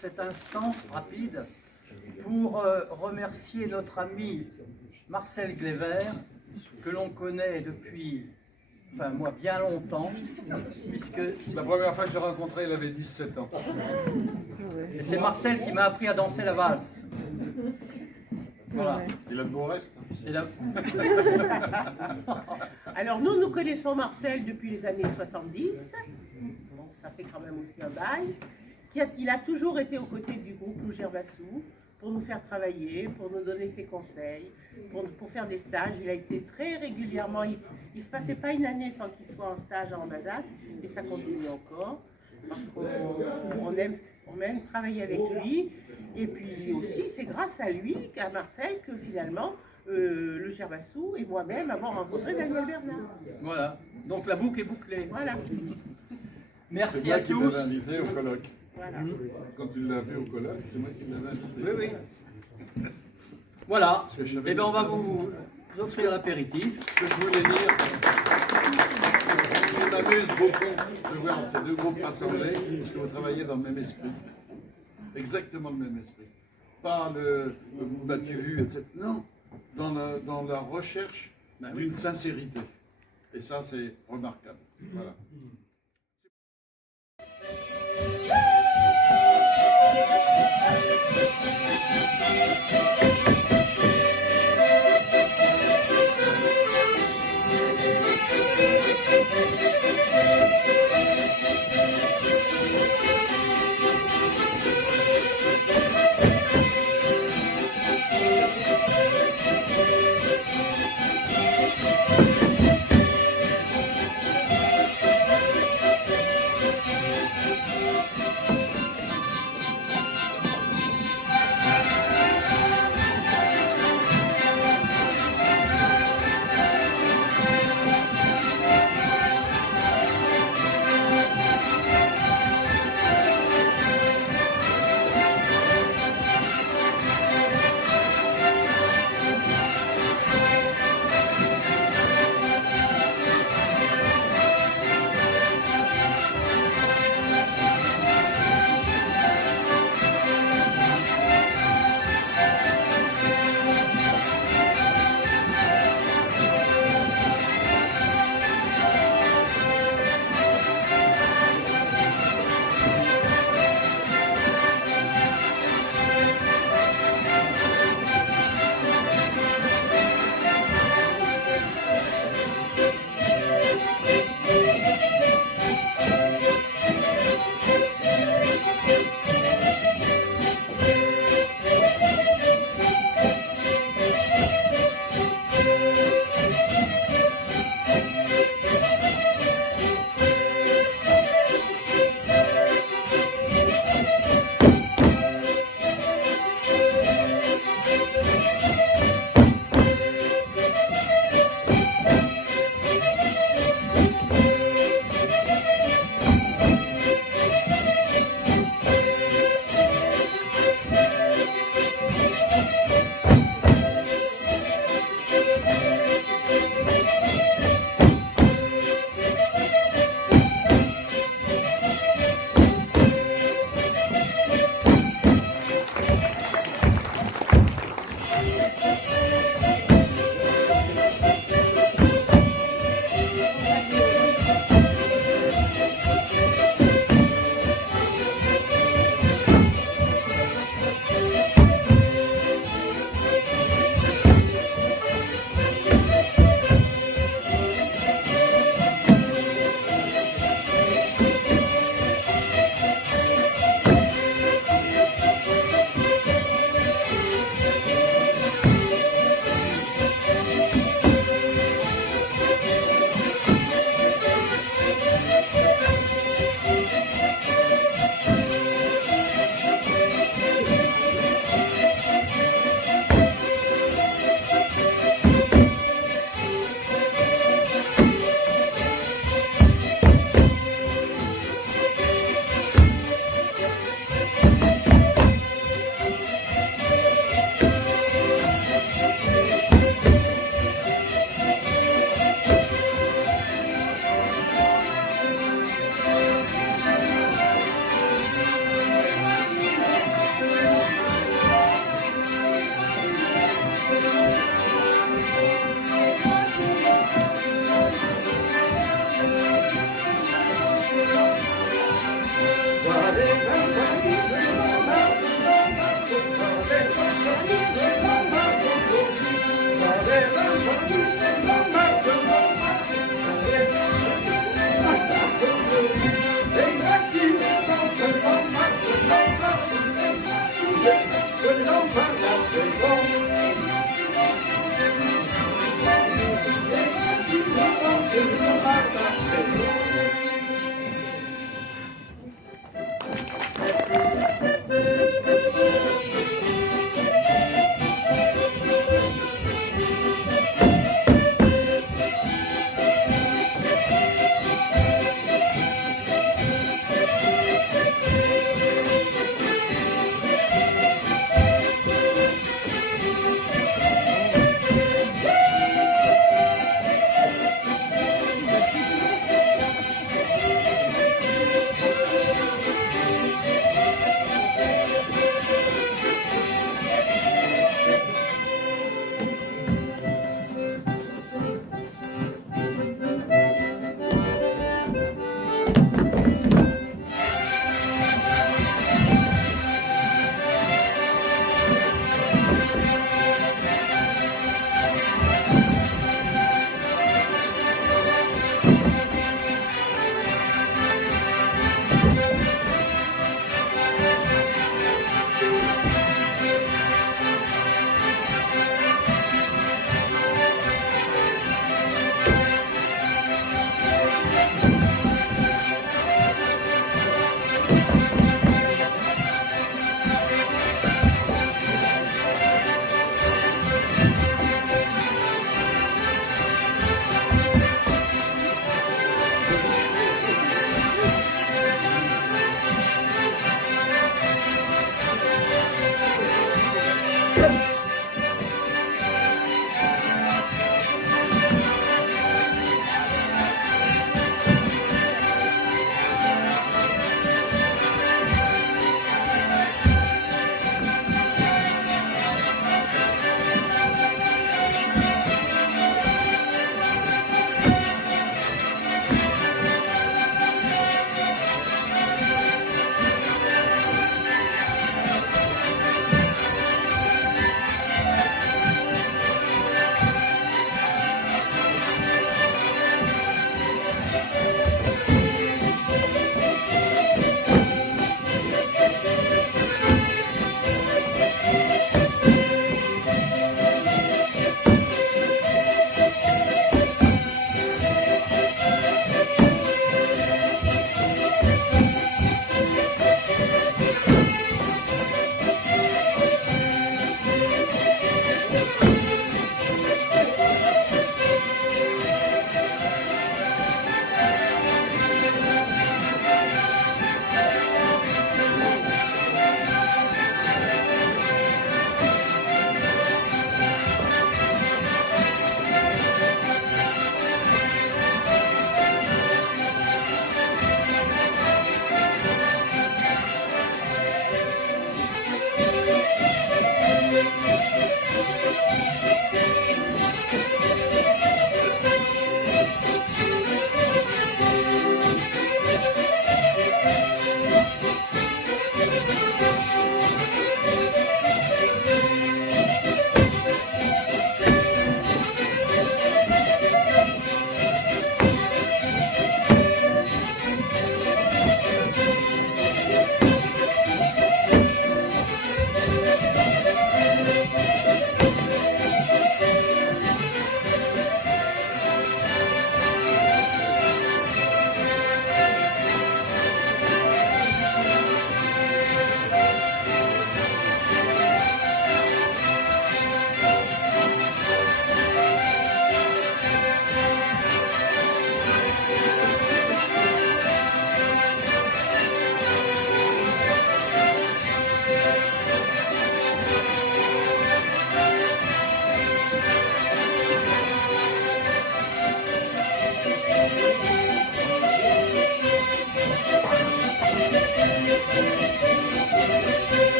cet instant rapide pour remercier notre ami Marcel Glever, que l'on connaît depuis, enfin moi, bien longtemps, puisque... La première fois que je l'ai rencontré, il avait 17 ans. Et c'est Marcel qui m'a appris à danser la valse. Voilà. Il a de beaux restes. Et là... Alors nous connaissons Marcel depuis les années 70, bon, ça fait quand même aussi un bail. Il a toujours été aux côtés du groupe Lou Gerbassou pour nous faire travailler, pour nous donner ses conseils, pour faire des stages. Il a été très régulièrement, il ne se passait pas une année sans qu'il soit en stage à Ambassade, et ça continue encore, parce qu'on aime travailler avec lui. Et puis aussi, c'est grâce à lui, à Marcel, que finalement, le Gerbassou et moi-même avons rencontré Daniel Bernard. Voilà, donc la boucle est bouclée. Voilà. Merci à C'est moi qui tous. l'avais invité au colloque. Voilà. Quand tu l'as vu au colloque, c'est moi qui l'avais invité. Oui, oui. Voilà, que je et savais bien on va que vous offrir l'apéritif. Ce que je voulais dire, ce qui m'amuse beaucoup de voir ces deux groupes rassemblés, parce que vous travaillez dans le même esprit. Exactement le même esprit. Pas le battu vu, etc. Non, dans la recherche d'une sincérité. Et ça, c'est remarquable. Voilà.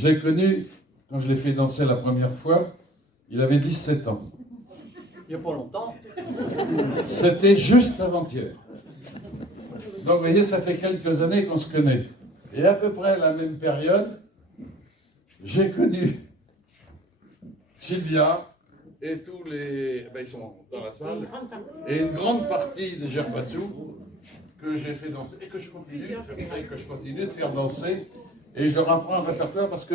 Je l'ai connu quand je l'ai fait danser la première fois, il avait 17 ans. Il n'y a pas longtemps. C'était juste avant-hier. Donc, vous voyez, ça fait quelques années qu'on se connaît. Et à peu près à la même période, j'ai connu Sylvia et tous les... Ben, ils sont dans la salle. Et une grande partie des Gerbassou que j'ai fait danser et que je continue de faire danser. Et je leur apprends un répertoire parce que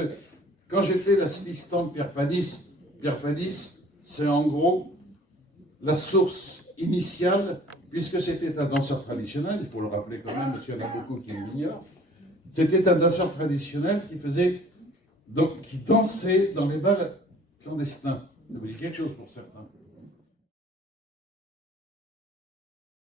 quand j'étais l'assistant de Pierre Panisse, c'est en gros la source initiale, puisque c'était un danseur traditionnel, il faut le rappeler quand même, parce qu'il y en a beaucoup qui l'ignorent. C'était un danseur traditionnel qui dansait dans les bals clandestins. Ça vous dit quelque chose pour certains.